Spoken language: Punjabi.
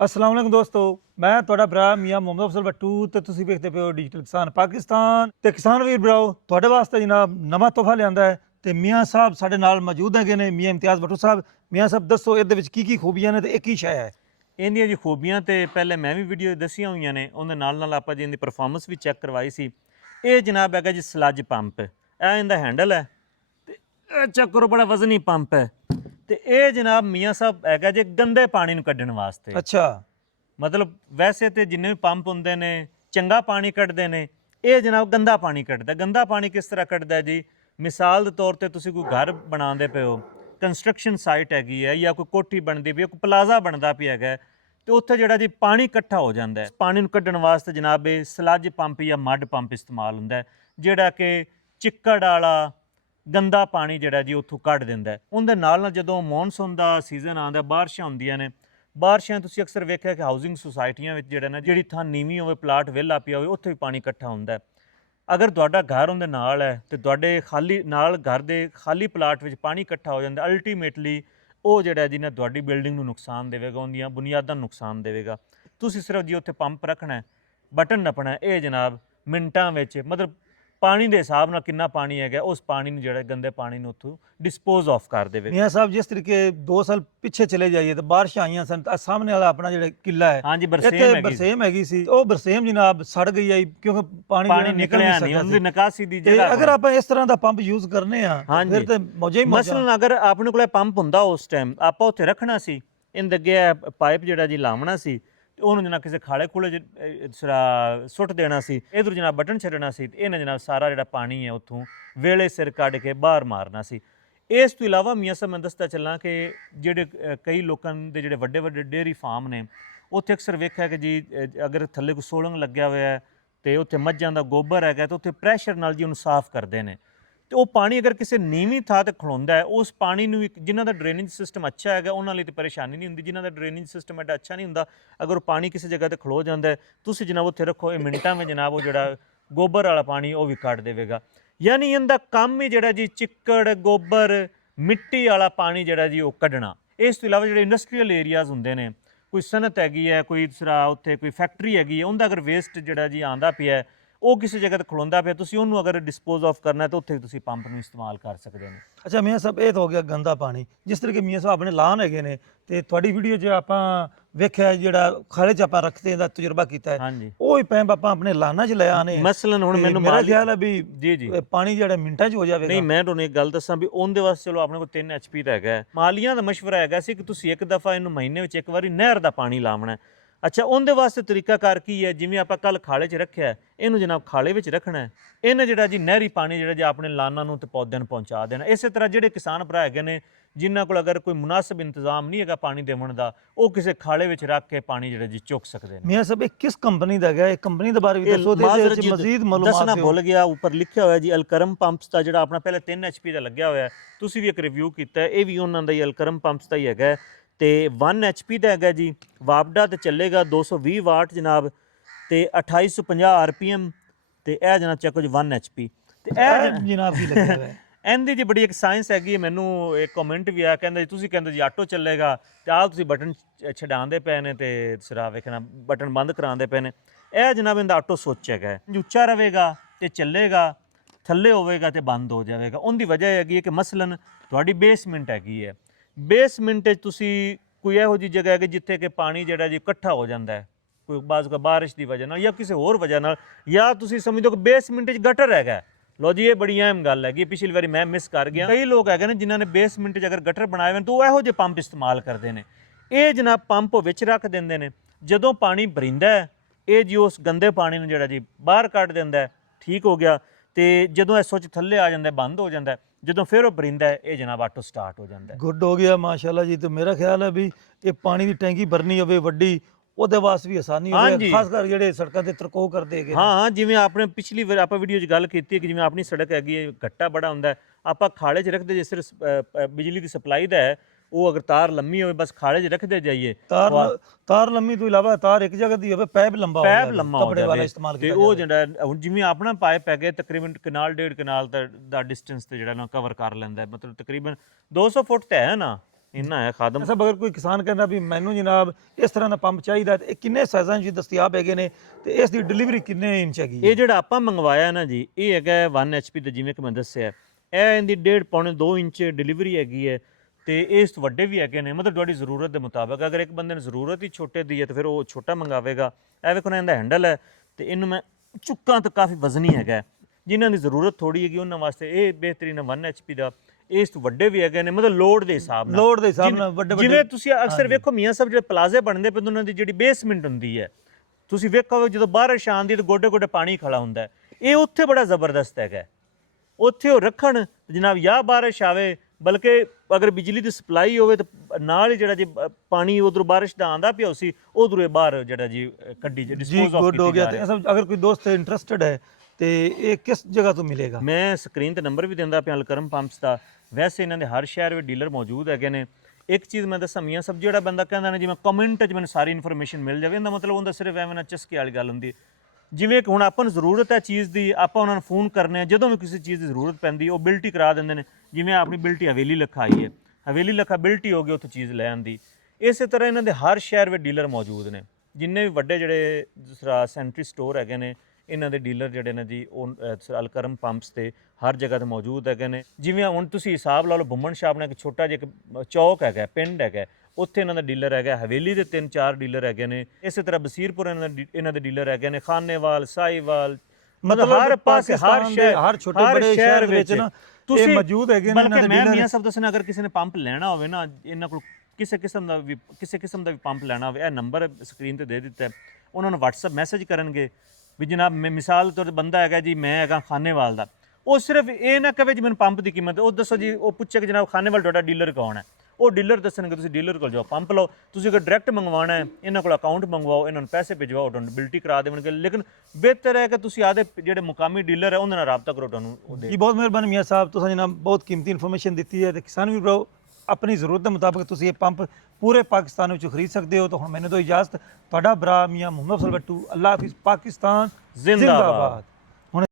अस्सलाम वालेकुम दोस्तों, मैं ਤੁਹਾਡਾ ਭਰਾ ਮੀਆਂ ਮੁਹੰਮਦ ਅਫਜ਼ਲ ਬੱਟੂ ਤੇ ਤੁਸੀਂ ਵੇਖਦੇ ਪਏ ਹੋ ਡਿਜੀਟਲ ਕਿਸਾਨ ਪਾਕਿਸਤਾਨ ਤੇ ਕਿਸਾਨ ਵੀਰ ਭਰਾਓ ਤੁਹਾਡੇ ਵਾਸਤੇ ਜਨਾਬ ਨਵਾਂ ਤੋਹਫਾ ਲਿਆਂਦਾ ਹੈ ਤੇ ਮੀਆਂ ਸਾਹਿਬ ਸਾਡੇ ਨਾਲ ਮੌਜੂਦ ਹੈਗੇ ਨੇ। ਮੀਆਂ ਇਮਤਿਆਜ਼ ਬੱਟੂ ਸਾਹਿਬ, ਮੀਆਂ ਸਾਹਿਬ ਦੱਸੋ ਇਹਦੇ ਵਿੱਚ ਕੀ ਖੂਬੀਆਂ ਨੇ ਤੇ ਇਹ ਕੀ ਸ਼ੈ ਹੈ? ਇਹਦੀਆਂ ਜੀ ਖੂਬੀਆਂ ਤੇ ਪਹਿਲੇ ਮੈਂ ਵੀ ਵੀਡੀਓ ਦੱਸੀਆਂ ਹੋਈਆਂ ਨੇ, ਉਹਦੇ ਨਾਲ ਆਪਾਂ ਜੀ ਇਹਦੀ ਪਰਫਾਰਮੈਂਸ ਵੀ ਚੈੱਕ ਕਰਵਾਈ ਸੀ। ਇਹ ਜਨਾਬ ਹੈਗਾ ਜੀ ਸਲੱਜ ਪੰਪ, ਇਹ ਇਹਦਾ ਹੈਂਡਲ ਹੈ ਤੇ ਇਹ ਚੈੱਕ ਕਰੋ, ਬੜਾ ਵਜ਼ਨੀ ਪੰਪ ਹੈ ਤੇ ਇਹ ਜਨਾਬ ਮੀਆਂ ਸਾਹਿਬ ਹੈਗਾ ਜੀ ਗੰਦੇ ਪਾਣੀ ਨੂੰ ਕੱਢਣ ਵਾਸਤੇ। ਅੱਛਾ, ਮਤਲਬ ਵੈਸੇ ਤੇ ਜਿੰਨੇ ਵੀ ਪੰਪ ਹੁੰਦੇ ਨੇ ਚੰਗਾ ਪਾਣੀ ਕੱਢਦੇ ਨੇ, ਇਹ ਜਨਾਬ ਗੰਦਾ ਪਾਣੀ ਕੱਢਦਾ। ਗੰਦਾ ਪਾਣੀ ਕਿਸ ਤਰ੍ਹਾਂ ਕੱਢਦਾ ਜੀ? ਮਿਸਾਲ ਦੇ ਤੌਰ ਤੇ ਤੁਸੀਂ ਕੋਈ ਘਰ ਬਣਾਉਂਦੇ ਪਏ ਹੋ, ਕੰਸਟਰਕਸ਼ਨ ਸਾਈਟ ਹੈਗੀ ਹੈ ਜਾਂ ਕੋਈ ਕੋਠੀ ਬਣਦੀ ਪਈ ਹੈ, ਕੋਈ ਪਲਾਜ਼ਾ ਬਣਦਾ ਪਿਆ ਹੈਗਾ ਤੇ ਉੱਥੇ ਜਿਹੜਾ ਜੀ ਪਾਣੀ ਇਕੱਠਾ ਹੋ ਜਾਂਦਾ ਹੈ, ਪਾਣੀ ਨੂੰ ਕੱਢਣ ਵਾਸਤੇ ਜਨਾਬ ਇਹ ਸਲੱਜ ਪੰਪ ਜਾਂ ਮੱਡ ਪੰਪ ਇਸਤੇਮਾਲ ਹੁੰਦਾ ਹੈ, ਜਿਹੜਾ ਕਿ ਚਿੱਕੜ ਵਾਲਾ ਗੰਦਾ ਪਾਣੀ ਜਿਹੜਾ ਜੀ ਉੱਥੋਂ ਕੱਢ ਦਿੰਦਾ ਹੈ। ਉਹਦੇ ਨਾਲ ਜਦੋਂ ਮੌਨਸੂਨ ਦਾ ਸੀਜ਼ਨ ਆਉਂਦਾ, ਬਾਰਿਸ਼ਾਂ ਹੁੰਦੀਆਂ ਨੇ, ਬਾਰਿਸ਼ਾਂ ਤੁਸੀਂ ਅਕਸਰ ਵੇਖਿਆ ਕਿ ਹਾਊਸਿੰਗ ਸੁਸਾਇਟੀਆਂ ਵਿੱਚ ਜਿਹੜਾ ਨਾ ਜਿਹੜੀ ਥਾਂ ਨੀਵੀਂ ਹੋਵੇ, ਪਲਾਟ ਵਿਹਲਾ ਪਿਆ ਹੋਵੇ, ਉੱਥੇ ਵੀ ਪਾਣੀ ਇਕੱਠਾ ਹੁੰਦਾ ਹੈ। ਅਗਰ ਤੁਹਾਡਾ ਘਰ ਉਹਦੇ ਨਾਲ ਹੈ ਤੇ ਤੁਹਾਡੇ ਖਾਲੀ ਨਾਲ ਘਰ ਦੇ ਖਾਲੀ ਪਲਾਟ ਵਿੱਚ ਪਾਣੀ ਇਕੱਠਾ ਹੋ ਜਾਂਦਾ, ਅਲਟੀਮੇਟਲੀ ਉਹ ਜਿਹੜਾ ਜਿਹਨੇ ਤੁਹਾਡੀ ਬਿਲਡਿੰਗ ਨੂੰ ਨੁਕਸਾਨ ਦੇਵੇਗਾ, ਉਹਦੀਆਂ ਬੁਨਿਆਦਾਂ ਨੂੰ ਨੁਕਸਾਨ ਦੇਵੇਗਾ। ਤੁਸੀਂ ਸਿਰਫ ਜੀ ਉੱਥੇ ਪੰਪ ਰੱਖਣਾ, ਬਟਨ ਨੱਪਣਾ, ਇਹ ਜਨਾਬ ਮਿੰਟਾਂ ਵਿੱਚ ਮਤਲਬ ਪਾਣੀ ਦੇ ਹਿਸਾਬ ਨਾਲ ਕਿੰਨਾ ਪਾਣੀ ਹੈਗਾ ਉਸ ਪਾਣੀ ਨੂੰ ਜਿਹੜਾ ਗੰਦੇ ਪਾਣੀ ਨੂੰ ਉੱਥੋਂ ਡਿਸਪੋਜ਼ ਆਫ ਕਰ ਦੇਵੇਗਾ। ਮੀਆਂ ਸਾਹਿਬ ਜਿਸ ਤਰੀਕੇ 2 ਸਾਲ ਪਿੱਛੇ ਚਲੇ ਜਾਈਏ ਤਾਂ ਬਾਰਿਸ਼ਾਂ ਆਈਆਂ ਸਨ ਤਾਂ ਸਾਹਮਣੇ ਵਾਲਾ ਆਪਣਾ ਜਿਹੜਾ ਕਿਲਾ ਹੈ, ਹਾਂਜੀ, ਬਰਸੇਮ ਹੈਗੀ ਸੀ, ਉਹ ਬਰਸੇਮ ਜਨਾਬ ਸੜ ਗਈ ਆਈ ਕਿਉਂਕਿ ਪਾਣੀ ਨਿਕਲਿਆ ਨਹੀਂ, ਉਹਦੀ ਨਿਕਾਸੀ ਦੀ ਜਗ੍ਹਾ। ਅਗਰ ਆਪਾਂ ਇਸ ਤਰ੍ਹਾਂ ਦਾ ਪੰਪ ਯੂਜ਼ ਕਰਨੇ ਆ ਫਿਰ ਤੇ ਮੌਜਾ ਹੀ ਮੌਜਾ। ਮਸਲਨ ਅਗਰ ਆਪਣੇ ਕੋਲ ਪੰਪ ਹੁੰਦਾ ਉਸ ਟਾਈਮ ਆਪਾਂ ਉੱਥੇ ਰੱਖਣਾ ਸੀ, ਇਹਦੇ ਅੱਗੇ ਪਾਈਪ ਜਿਹੜਾ ਜੀ ਲਾਉਣਾ ਸੀ ਤੇ ਉਹਨੂੰ ਜਨਾਬ ਕਿਸੇ ਖਾਲੇ ਖੂਲੇ ਸੁੱਟ ਦੇਣਾ ਸੀ, ਇਧਰ ਜਨਾਬ ਬਟਨ ਛੱਡਣਾ ਸੀ ਤੇ ਇਹਨੇ ਜਨਾਬ ਸਾਰਾ ਜਿਹੜਾ ਪਾਣੀ ਹੈ ਉੱਥੋਂ ਵੇਲੇ ਸਿਰ ਕੱਢ ਕੇ ਬਾਹਰ ਮਾਰਨਾ ਸੀ। ਇਸ ਤੋਂ ਇਲਾਵਾ ਮੀਆਂ ਸਾਹਿਬ ਮੈਂ ਦੱਸਦਾ ਚੱਲਾਂ ਕਿ ਜਿਹੜੇ ਕਈ ਲੋਕਾਂ ਦੇ ਜਿਹੜੇ ਵੱਡੇ ਵੱਡੇ ਡੇਅਰੀ ਫਾਰਮ ਨੇ, ਉੱਥੇ ਅਕਸਰ ਵੇਖਿਆ ਕਿ ਜੀ ਅਗਰ ਥੱਲੇ ਕੋਈ ਸੋਲੰਗ ਲੱਗਿਆ ਹੋਇਆ ਹੈ ਤੇ ਉੱਥੇ ਮੱਝਾਂ ਦਾ ਗੋਬਰ ਹੈਗਾ ਤੇ ਉੱਥੇ ਪ੍ਰੈਸ਼ਰ ਨਾਲ ਜੀ ਉਹਨੂੰ ਸਾਫ਼ ਕਰਦੇ ਨੇ ਤੇ ਉਹ ਪਾਣੀ ਅਗਰ ਕਿਸੇ ਨੀਵੀਂ ਥਾਂ ਤੇ ਖਲੋਂਦਾ ਹੈ, ਉਸ ਪਾਣੀ ਨੂੰ ਜਿਨ੍ਹਾਂ ਦਾ ਡਰੇਨੇਜ ਸਿਸਟਮ ਅੱਛਾ ਹੈਗਾ ਉਹਨਾਂ ਲਈ ਤਾਂ ਪਰੇਸ਼ਾਨੀ ਨਹੀਂ ਹੁੰਦੀ, ਜਿਨ੍ਹਾਂ ਦਾ ਡਰੇਨੇਜ ਸਿਸਟਮ ਐਡਾ ਅੱਛਾ ਨਹੀਂ ਹੁੰਦਾ, ਅਗਰ ਉਹ ਪਾਣੀ ਕਿਸੇ ਜਗ੍ਹਾ ਤੇ ਖਲੋ ਜਾਂਦਾ ਹੈ, ਤੁਸੀਂ ਜਨਾਬ ਉੱਥੇ ਰੱਖੋ, ਇਹ ਮਿੰਟਾਂ ਵਿੱਚ ਜਨਾਬ ਉਹ ਜਿਹੜਾ ਗੋਬਰ ਵਾਲਾ ਪਾਣੀ ਉਹ ਵੀ ਕੱਢ ਦੇਵੇਗਾ। ਯਾਨੀ ਇਹਦਾ ਕੰਮ ਹੀ ਜਿਹੜਾ ਜੀ ਚਿੱਕੜ ਗੋਬਰ ਮਿੱਟੀ ਵਾਲਾ ਪਾਣੀ ਜਿਹੜਾ ਜੀ ਉਹ ਕੱਢਣਾ। ਇਸ ਤੋਂ ਇਲਾਵਾ ਜਿਹੜੇ ਇੰਡਸਟਰੀਅਲ ਏਰੀਆਜ਼ ਹੁੰਦੇ ਨੇ, ਕੋਈ ਸਨਅਤ ਹੈਗੀ ਹੈ, ਕੋਈ ਦੂਸਰਾ ਉੱਥੇ ਕੋਈ ਫੈਕਟਰੀ ਹੈਗੀ ਹੈ, ਉਹਦਾ ਅਗਰ ਵੇਸਟ ਜਿਹੜਾ ਜੀ ਆਉਂਦਾ ਪਿਆ ਉਹ ਕਿਸੇ ਜਗ੍ਹਾ ਤੇ ਖਲੋਂਦਾ ਪਿਆ, ਤੁਸੀਂ ਉਹਨੂੰ ਅਗਰ ਡਿਸਪੋਜ਼ ਆਫ ਕਰਨਾ ਤਾਂ ਉੱਥੇ ਤੁਸੀਂ ਪੰਪ ਨੂੰ ਇਸਤੇਮਾਲ ਕਰ ਸਕਦੇ ਨੇ। ਅੱਛਾ ਮੀਆਂ ਸਾਹਿਬ, ਇਹ ਤਾਂ ਹੋ ਗਿਆ ਗੰਦਾ ਪਾਣੀ। ਜਿਸ ਤਰੀਕੇ ਮੀਆਂ ਸਾਹਿਬ ਆਪਣੇ ਲਾਨ ਹੈਗੇ ਨੇ ਤੇ ਤੁਹਾਡੀ ਵੀਡੀਓ 'ਚ ਆਪਾਂ ਵੇਖਿਆ ਜਿਹੜਾ ਖਾਲੇ 'ਚ ਆਪਾਂ ਰੱਖਦੇ ਦਾ ਤਜਰਬਾ ਕੀਤਾ ਹੈ, ਹਾਂਜੀ, ਉਹ ਹੀ ਪੈਂਪ ਆਪਾਂ ਆਪਣੇ ਲਾਨਾਂ 'ਚ ਲੈ ਆਨੇ। ਮਸਲਨ ਹੁਣ ਮੈਨੂੰ ਮੇਰਾ ਖਿਆਲ ਹੈ ਵੀ ਜੀ ਪਾਣੀ ਜਿਹੜਾ ਮਿੰਟਾਂ 'ਚ ਹੋ ਜਾਵੇਗਾ। ਨਹੀਂ, ਮੈਂ ਤੁਹਾਨੂੰ ਇੱਕ ਗੱਲ ਦੱਸਾਂ ਵੀ ਉਹਦੇ ਵਾਸਤੇ ਚਲੋ ਆਪਣੇ ਕੋਲ 3 HP ਦਾ ਹੈਗਾ। ਮਾਲੀਆਂ ਦਾ ਮਸ਼ਵਰਾ ਹੈਗਾ ਸੀ ਕਿ ਤੁਸੀਂ ਇੱਕ ਦਫਾ ਇਹਨੂੰ ਮਹੀਨੇ ਵਿੱਚ ਇੱਕ ਵਾਰੀ ਨਹਿਰ ਦਾ ਪਾਣੀ ਲਾਉਣਾ। ਅੱਛਾ, ਉਹਦੇ ਵਾਸਤੇ ਤਰੀਕਾਕਾਰ ਕੀ ਹੈ? ਜਿਵੇਂ ਆਪਾਂ ਕੱਲ ਖਾਲੇ 'ਚ ਰੱਖਿਆ, ਇਹਨੂੰ ਜਨਾਬ ਖਾਲੇ ਵਿੱਚ ਰੱਖਣਾ ਹੈ, ਇਹਨੇ ਜਿਹੜਾ ਜੀ ਨਹਿਰੀ ਪਾਣੀ ਜਿਹੜਾ ਜੀ ਆਪਣੇ ਲਾਨਾਂ ਨੂੰ ਤੇ ਪੌਦਿਆਂ ਨੂੰ ਪਹੁੰਚਾ ਦੇਣਾ। ਇਸੇ ਤਰ੍ਹਾਂ ਜਿਹੜੇ ਕਿਸਾਨ ਭਰਾ ਹੈਗੇ ਨੇ ਜਿਨ੍ਹਾਂ ਕੋਲ ਅਗਰ ਕੋਈ ਮੁਨਾਸਿਬ ਇੰਤਜ਼ਾਮ ਨਹੀਂ ਹੈਗਾ ਪਾਣੀ ਦੇਵਣ ਦਾ, ਉਹ ਕਿਸੇ ਖਾਲੇ ਵਿੱਚ ਰੱਖ ਕੇ ਪਾਣੀ ਜਿਹੜਾ ਜੀ ਚੁੱਕ ਸਕਦੇ ਨੇ। ਮੀਆਂ ਸਾਹਿਬ ਇਹ ਕਿਸ ਕੰਪਨੀ ਦਾ ਹੈਗਾ? ਇਹ ਕੰਪਨੀ ਦੇ ਬਾਰੇ ਵੀ ਦੱਸੋ ਤੇ ਮਜ਼ੀਦ ਮਾਲੂਮਾਤ ਦੱਸਣਾ ਭੁੱਲ ਗਿਆ। ਉੱਪਰ ਲਿਖਿਆ ਹੋਇਆ ਜੀ ਅਲਕਰਮ ਪੰਪਸ ਦਾ, ਜਿਹੜਾ ਆਪਣਾ ਪਹਿਲੇ 3 HP ਦਾ ਲੱਗਿਆ ਹੋਇਆ, ਤੁਸੀਂ ਵੀ ਇੱਕ ਰਿਵਿਊ ਕੀਤਾ, ਇਹ ਵੀ ਉਹਨਾਂ ਦਾ ਹੀ ਅਲਕਰਮ ਪੰਪਸ ਦਾ ਹੀ ਹੈਗਾ ਤੇ 1 HP ਦਾ ਹੈਗਾ ਜੀ। ਵਾਪਡਾ ਤੇ ਚੱਲੇਗਾ 220 ਵਾਟ ਜਨਾਬ ਤੇ 2850 RPM ਤੇ ਇਹ ਜਨਾਬ ਚੱਕੋ ਜੀ 1 HP ਤੇ ਇਹ ਜਨਾਬ ਕੀ ਲੱਗਿਆ ਹੋਇਆ ਇਹਦੀ ਜੀ ਬੜੀ ਇੱਕ ਸਾਇੰਸ ਹੈਗੀ ਹੈ। ਮੈਨੂੰ ਇੱਕ ਕਮੈਂਟ ਵੀ ਆਇਆ, ਕਹਿੰਦਾ ਜੀ ਤੁਸੀਂ ਕਹਿੰਦੇ ਜੀ ਆਟੋ ਚੱਲੇਗਾ ਤੇ ਆਹ ਤੁਸੀਂ ਬਟਨ ਛਡਾਉਂਦੇ ਪਏ ਨੇ ਤੇ ਸਿਰਾ ਵੇਖਣਾ ਬਟਨ ਬੰਦ ਕਰਾਉਂਦੇ ਪਏ ਨੇ। ਇਹ ਜਨਾਬ ਇਹਦਾ ਆਟੋ ਸੁੱਚ ਹੈਗਾ, ਉੱਚਾ ਰਹੇਗਾ ਤੇ ਚੱਲੇਗਾ, ਥੱਲੇ ਹੋਵੇਗਾ ਤੇ ਬੰਦ ਹੋ ਜਾਵੇਗਾ। ਉਹਦੀ ਵਜ੍ਹਾ ਹੈਗੀ ਹੈ ਕਿ ਮਸਲਨ ਤੁਹਾਡੀ ਬੇਸਮੈਂਟ ਹੈਗੀ ਹੈ, ਬੇਸਮੈਂਟ 'ਚ ਤੁਸੀਂ ਕੋਈ ਇਹੋ ਜਿਹੀ ਜਗ੍ਹਾ ਹੈ ਕਿ ਜਿੱਥੇ ਕਿ ਪਾਣੀ ਜਿਹੜਾ ਜੀ ਇਕੱਠਾ ਹੋ ਜਾਂਦਾ ਹੈ, ਕੋਈ ਬਾਰਿਸ਼ ਦੀ ਵਜ੍ਹਾ ਨਾਲ ਜਾਂ ਕਿਸੇ ਹੋਰ ਵਜ੍ਹਾ ਨਾਲ, ਜਾਂ ਤੁਸੀਂ ਸਮਝੋ ਕਿ ਬੇਸਮੈਂਟ 'ਚ ਗਟਰ ਹੈਗਾ। ਲੋ ਜੀ, ਇਹ ਬੜੀ ਅਹਿਮ ਗੱਲ ਹੈਗੀ, ਪਿਛਲੀ ਵਾਰੀ ਮੈਂ ਮਿਸ ਕਰ ਗਿਆ। ਕਈ ਲੋਕ ਹੈਗੇ ਨੇ ਜਿਨ੍ਹਾਂ ਨੇ ਬੇਸਮੈਂਟ 'ਚ ਅਗਰ ਗਟਰ ਬਣਾਏ ਹੋਣ ਤਾਂ ਉਹ ਇਹੋ ਜਿਹੇ ਪੰਪ ਇਸਤੇਮਾਲ ਕਰਦੇ ਨੇ। ਇਹ ਜਨਾਬ ਪੰਪ ਵਿੱਚ ਰੱਖ ਦਿੰਦੇ ਨੇ, ਜਦੋਂ ਪਾਣੀ ਭਰਿੰਦਾ ਹੈ ਇਹ ਜੀ ਉਸ ਗੰਦੇ ਪਾਣੀ ਨੂੰ ਜਿਹੜਾ ਜੀ ਬਾਹਰ ਕੱਢ ਦਿੰਦਾ ਹੈ, ਠੀਕ ਹੋ ਗਿਆ। ਤੇ ਜਦੋਂ ਇਹ ਸੁੱਚ ਥੱਲੇ ਆ ਜਾਂਦਾ ਬੰਦ ਹੋ ਜਾਂਦਾ, ਜਦੋਂ ਫਿਰ ਉਹ ਭਰਿੰਦਾ ਹੈ ਇਹ ਜਨਾਬ ਆਟੋ ਸਟਾਰਟ ਹੋ ਜਾਂਦਾ। ਗੁੱਡ ਹੋ ਗਿਆ, ਮਾਸ਼ਾਅੱਲਾ ਜੀ। ਤੇ ਮੇਰਾ ਖਿਆਲ ਹੈ ਵੀ ਇਹ ਪਾਣੀ ਦੀ ਟੈਂਕੀ ਭਰਨੀ ਹੋਵੇ ਵੱਡੀ, ਉਹਦੇ ਵਾਸਤੇ ਵੀ ਆਸਾਨੀ ਹੋਵੇ, ਖਾਸ ਕਰ ਜਿਹੜੇ ਸੜਕਾਂ ਤੇ ਤਰਕੋ ਕਰਦੇ ਹੈਗੇ। ਹਾਂ, ਜਿਵੇਂ ਆਪਣੇ ਪਿਛਲੀ ਵਾਰ ਆਪਾਂ ਵੀਡੀਓ 'ਚ ਗੱਲ ਕੀਤੀ ਕਿ ਜਿਵੇਂ ਆਪਣੀ ਸੜਕ ਹੈਗੀ ਹੈ, ਗੱਟਾ ਬੜਾ ਹੁੰਦਾ, ਆਪਾਂ ਖਾਲੇ 'ਚ ਰੱਖਦੇ ਜੇ ਸਿਰਫ ਬਿਜਲੀ ਦੀ ਸਪਲਾਈ ਦਾ ਹੈ, ਉਹ ਅਗਰ ਤਾਰ ਲੰਮੀ ਹੋਵੇ ਬਸ ਖਾਲੇ 'ਚ ਰੱਖਦੇ ਜਾਈਏ। ਤਾਰ ਲੰਮੀ ਤੋਂ ਇਲਾਵਾ ਤਾਰ ਇੱਕ ਜਗ੍ਹਾ ਦੀ ਹੋਵੇ, ਪੈਪ ਲੰਬਾ ਕੱਪੜੇ ਵਾਲਾ ਇਸਤੇਮਾਲ ਕੀਤਾ ਤੇ ਉਹ ਜਿਹੜਾ ਹੁਣ ਜਿਵੇਂ ਆਪਣਾ ਪਾਈਪ ਹੈਗੇ ਤਕਰੀਬਨ ਕਨਾਲ 1.5 ਕਨਾਲ ਦਾ ਡਿਸਟੈਂਸ ਤੇ ਜਿਹੜਾ ਨਾ ਕਵਰ ਕਰ ਲੈਂਦਾ, ਮਤਲਬ ਤਕਰੀਬਨ 200 ਫੁੱਟ ਤੇ ਹੈ ਨਾ, ਇੰਨਾ ਹੈ ਖਾਦਮ। ਸਭ ਅਗਰ ਕੋਈ ਕਿਸਾਨ ਕਹਿੰਦਾ ਵੀ ਮੈਨੂੰ ਜਨਾਬ ਇਸ ਤਰ੍ਹਾਂ ਦਾ ਪੰਪ ਚਾਹੀਦਾ ਤੇ ਇਹ ਕਿੰਨੇ ਸਾਈਜ਼ਾਂ 'ਚ ਦਸਤਿਆਬ ਹੈਗੇ ਨੇ ਤੇ ਇਸ ਦੀ ਡਿਲੀਵਰੀ ਕਿੰਨੇ ਇੰਚ ਹੈਗੀ ਇਹ ਜਿਹੜਾ ਆਪਾਂ ਮੰਗਵਾਇਆ ਨਾ ਜੀ, ਇਹ ਹੈਗਾ 1 HP ਦਾ, ਜਿਵੇਂ ਕਿ ਮੈਂ ਦੱਸਿਆ। ਇਹ ਇਹਦੀ 1.5 ਪੌਣੇ 2 ਇੰਚ ਡਿਲੀਵਰੀ ਹੈਗੀ ਹੈ ਤੇ ਇਸ ਤੋਂ ਵੱਡੇ ਵੀ ਹੈਗੇ ਨੇ, ਮਤਲਬ ਤੁਹਾਡੀ ਜ਼ਰੂਰਤ ਦੇ ਮੁਤਾਬਕ। ਅਗਰ ਇੱਕ ਬੰਦੇ ਨੂੰ ਜ਼ਰੂਰਤ ਹੀ ਛੋਟੇ ਦੀ ਹੈ ਤਾਂ ਫਿਰ ਉਹ ਛੋਟਾ ਮੰਗਾਵੇਗਾ। ਇਹ ਵੇਖੋ ਨਾ, ਇਹਦਾ ਹੈਂਡਲ ਹੈ ਤੇ ਇਹਨੂੰ ਮੈਂ ਚੁੱਕਾਂ ਤਾਂ ਕਾਫੀ ਵਜ਼ਨੀ ਹੈਗਾ। ਜਿਨ੍ਹਾਂ ਦੀ ਜ਼ਰੂਰਤ ਥੋੜੀ ਹੈਗੀ ਉਹਨਾਂ ਵਾਸਤੇ ਇਹ ਬਿਹਤਰੀਨ 1 HP ਦਾ। ਇਸ ਤੋਂ ਵੱਡੇ ਵੀ ਹੈਗੇ ਨੇ, ਮਤਲਬ ਲੋਡ ਦੇ ਹਿਸਾਬ ਨਾਲ। ਲੋਡ ਦੇ ਹਿਸਾਬ ਨਾਲ ਵੱਡੇ ਵੱਡੇ, ਜਿਵੇਂ ਤੁਸੀਂ ਅਕਸਰ ਵੇਖੋ ਮੀਆਂ ਸਾਹਿਬ ਜਿਹੜੇ ਪਲਾਜ਼ੇ ਬਣਦੇ ਪਏ ਉਹਨਾਂ ਦੀ ਜਿਹੜੀ ਬੇਸਮੈਂਟ ਹੁੰਦੀ ਹੈ, ਤੁਸੀਂ ਵੇਖੋ ਜਦੋਂ ਬਾਰਿਸ਼ ਆਉਂਦੀ ਤਾਂ ਗੋਡੇ ਗੋਡੇ ਪਾਣੀ ਖੜਾ ਹੁੰਦਾ ਹੈ। ਇਹ ਉੱਥੇ ਬੜਾ ਜ਼ਬਰਦਸਤ ਹੈਗਾ। ਉੱਥੇ ਉਹ ਰੱਖਣ ਜਨਾਬ, ਜਾਂ ਬਾਰਿਸ਼ ਆਵੇ, ਬਲਕਿ ਅਗਰ ਬਿਜਲੀ ਦੀ ਸਪਲਾਈ ਹੋਵੇ ਤਾਂ ਨਾਲ ਹੀ ਜਿਹੜਾ ਜੀ ਪਾਣੀ ਉਧਰੋਂ ਬਾਰਿਸ਼ ਦਾ ਆਂਦਾ ਪਿਆ ਸੀ, ਉਧਰੋਂ ਇਹ ਬਾਹਰ ਜਿਹੜਾ ਜੀ ਕੱਢੀ ਡਿਸਪੋਜ਼ ਆਫ ਗੁੱਡ ਹੋ ਗਿਆ। ਤੇ ਅਗਰ ਕੋਈ ਦੋਸਤ ਇੰਟਰਸਟਿਡ ਹੈ ਤੇ ਇਹ ਕਿਸ ਜਗ੍ਹਾ ਤੋਂ ਮਿਲੇਗਾ? ਮੈਂ ਸਕਰੀਨ ਤੇ ਨੰਬਰ ਵੀ ਦਿੰਦਾ ਪਿਆ ਅਲਕਰਮ ਪੰਪਸ ਦਾ। ਵੈਸੇ ਇਹਨਾਂ ਦੇ ਹਰ ਸ਼ਹਿਰ ਵਿੱਚ ਡੀਲਰ ਮੌਜੂਦ ਹੈਗੇ ਨੇ। ਇੱਕ ਚੀਜ਼ ਮੈਂ ਦੱਸਾਂ ਮੀਆਂ ਸਾਹਿਬ, ਜਿਹੜਾ ਬੰਦਾ ਕਹਿੰਦਾ ਨੇ ਜਿਵੇਂ ਕਮੈਂਟ 'ਚ ਮੈਨੂੰ ਸਾਰੀ ਇਨਫੋਰਮੇਸ਼ਨ ਮਿਲ ਜਾਵੇ, ਇਹਦਾ ਮਤਲਬ ਉਹਦਾ ਸਿਰਫ ਐਵੇਂ ਨਾ ਚਸਕੇ ਵਾਲੀ ਗੱਲ ਹੁੰਦੀ। ਜਿਵੇਂ ਕਿ ਹੁਣ ਆਪਾਂ ਨੂੰ ਜ਼ਰੂਰਤ ਹੈ ਚੀਜ਼ ਦੀ, ਆਪਾਂ ਉਹਨਾਂ ਨੂੰ ਫੋਨ ਕਰਨੇ ਆ, ਜਦੋਂ ਵੀ ਕਿਸੇ ਚੀਜ਼ ਦੀ ਜ਼ਰੂਰਤ ਪੈਂਦੀ ਉਹ ਬਿਲਟੀ ਕਰਾ ਦਿੰਦੇ ਨੇ। ਜਿਵੇਂ ਆਪਣੀ ਬਿਲਟੀ ਹਵੇਲੀ ਲੱਖਾ ਆਈ ਹੈ, ਹਵੇਲੀ ਲੱਖਾ ਬਿਲਟੀ ਹੋ ਗਈ, ਉੱਥੋਂ ਚੀਜ਼ ਲੈ ਆਂਦੀ। ਇਸੇ ਤਰ੍ਹਾਂ ਇਹਨਾਂ ਦੇ ਹਰ ਸ਼ਹਿਰ ਵਿੱਚ ਡੀਲਰ ਮੌਜੂਦ ਨੇ। ਜਿੰਨੇ ਵੀ ਵੱਡੇ ਜਿਹੜੇ ਦੂਸਰਾ ਸੈਂਟਰੀ ਸਟੋਰ ਹੈਗੇ ਨੇ, ਇਹਨਾਂ ਦੇ ਡੀਲਰ ਜਿਹੜੇ ਨੇ ਜੀ ਉਹ ਅਲਕਰਮ ਪੰਪਸ ਤੇ ਹਰ ਜਗ੍ਹਾ ਤੇ ਮੌਜੂਦ ਹੈਗੇ ਨੇ। ਜਿਵੇਂ ਹੁਣ ਤੁਸੀਂ ਹਿਸਾਬ ਲਾ ਲਓ, ਬੁੰਮਣ ਸ਼ਾਪ ਨੇ ਇੱਕ ਛੋਟਾ ਜਿਹਾ ਇੱਕ ਚੌਕ ਹੈਗਾ, ਪਿੰਡ ਹੈਗਾ, ਉੱਥੇ ਇਹਨਾਂ ਦਾ ਡੀਲਰ ਹੈਗਾ। ਹਵੇਲੀ ਦੇ 3-4 ਡੀਲਰ ਹੈਗੇ ਨੇ। ਇਸੇ ਤਰ੍ਹਾਂ ਬਸੀਰਪੁਰ ਇਹਨਾਂ ਦੇ ਡੀਲਰ ਹੈਗੇ ਨੇ, ਖਾਨੇਵਾਲ, ਸਾਹੀਵਾਲ, ਮਤਲਬ ਹਰ ਪਾਸੇ ਹਰ ਸ਼ਹਿਰ, ਹਰ ਛੋਟੇ ਬੜੇ ਸ਼ਹਿਰ ਵਿੱਚ ਨਾ ਤੁਸੀਂ ਮੌਜੂਦ ਹੈਗੇ ਨੇ ਇਹਨਾਂ ਦੇ ਮੈਂ ਡੀਲਰ। ਮੀਆਂ ਸਾਹਿਬ ਦੱਸਣਾ, ਅਗਰ ਕਿਸੇ ਨੇ ਪੰਪ ਲੈਣਾ ਹੋਵੇ ਨਾ, ਇਹਨਾਂ ਕੋਲ ਕਿਸੇ ਕਿਸਮ ਦਾ ਵੀ ਪੰਪ ਲੈਣਾ ਹੋਵੇ, ਇਹ ਨੰਬਰ ਸਕਰੀਨ ਤੇ ਦੇ ਦਿੱਤਾ ਹੈ। ਉਹਨਾਂ ਨੂੰ WhatsApp ਮੈਸੇਜ ਕਰਨਗੇ ਵੀ ਜਨਾਬ ਮੈਂ ਮਿਸਾਲ ਤੌਰ ਤੇ ਬੰਦਾ ਹੈਗਾ ਜੀ, ਮੈਂ ਹੈਗਾ ਖਾਨੇਵਾਲ ਦਾ, ਉਹ ਸਿਰਫ ਇਹ ਨਾ ਕਹੇ ਜੀ ਮੈਨੂੰ ਪੰਪ ਦੀ ਕੀਮਤ, ਉਹ ਦੱਸੋ ਜੀ, ਉਹ ਪੁੱਛੇ ਕਿ ਜਨਾਬ ਖਾਨੇਵਾਲ ਤੁਹਾਡਾ ਡੀਲਰ ਕੌਣ ਹੈ, ਉਹ ਡੀਲਰ ਦੱਸਣਗੇ, ਤੁਸੀਂ ਡੀਲਰ ਕੋਲ ਜਾਓ ਪੰਪ ਲਓ। ਤੁਸੀਂ ਅਗਰ ਡਾਇਰੈਕਟ ਮੰਗਵਾਉਣਾ ਹੈ, ਇਹਨਾਂ ਕੋਲ ਅਕਾਊਂਟ ਮੰਗਵਾਓ, ਇਹਨਾਂ ਨੂੰ ਪੈਸੇ ਭਿਜਵਾਓ, ਤੁਹਾਨੂੰ ਬਿਲਟੀ ਕਰਾ ਦੇਣਗੇ। ਲੇਕਿਨ ਬਿਹਤਰ ਹੈ ਕਿ ਤੁਸੀਂ ਆਦੇ ਜਿਹੜੇ ਮੁਕਾਮੀ ਡੀਲਰ ਹੈ ਉਹਨਾਂ ਨਾਲ ਰਾਬਤਾ ਕਰੋ। ਤੁਹਾਨੂੰ ਜੀ ਬਹੁਤ ਮਿਹਰਬਾਨੀ ਮੀਆਂ ਸਾਹਿਬ, ਤੁਸੀਂ ਜਨਾਬ ਬਹੁਤ ਕੀਮਤੀ ਇਨਫੋਰਮੇਸ਼ਨ ਦਿੱਤੀ ਹੈ। ਤੇ ਕਿਸਾਨ ਵੀ ਭਰਾਓ ਆਪਣੀ ਜ਼ਰੂਰਤ ਦੇ ਮੁਤਾਬਕ ਤੁਸੀਂ ਇਹ ਪੰਪ ਪੂਰੇ ਪਾਕਿਸਤਾਨ ਵਿੱਚ ਖਰੀਦ ਸਕਦੇ ਹੋ। ਤਾਂ ਹੁਣ ਮੈਨੂੰ ਦਿਓ ਇਜਾਜ਼ਤ। ਤੁਹਾਡਾ ਭਰਾ ਮੀਆਂ ਮੁਹੰਮਦ ਅਫਜ਼ਲ ਬੱਟੂ। ਅੱਲਾਹ ਹਾਫਿਜ਼। ਪਾਕਿਸਤਾਨ ਜ਼ਿੰਦਾਬਾਦ।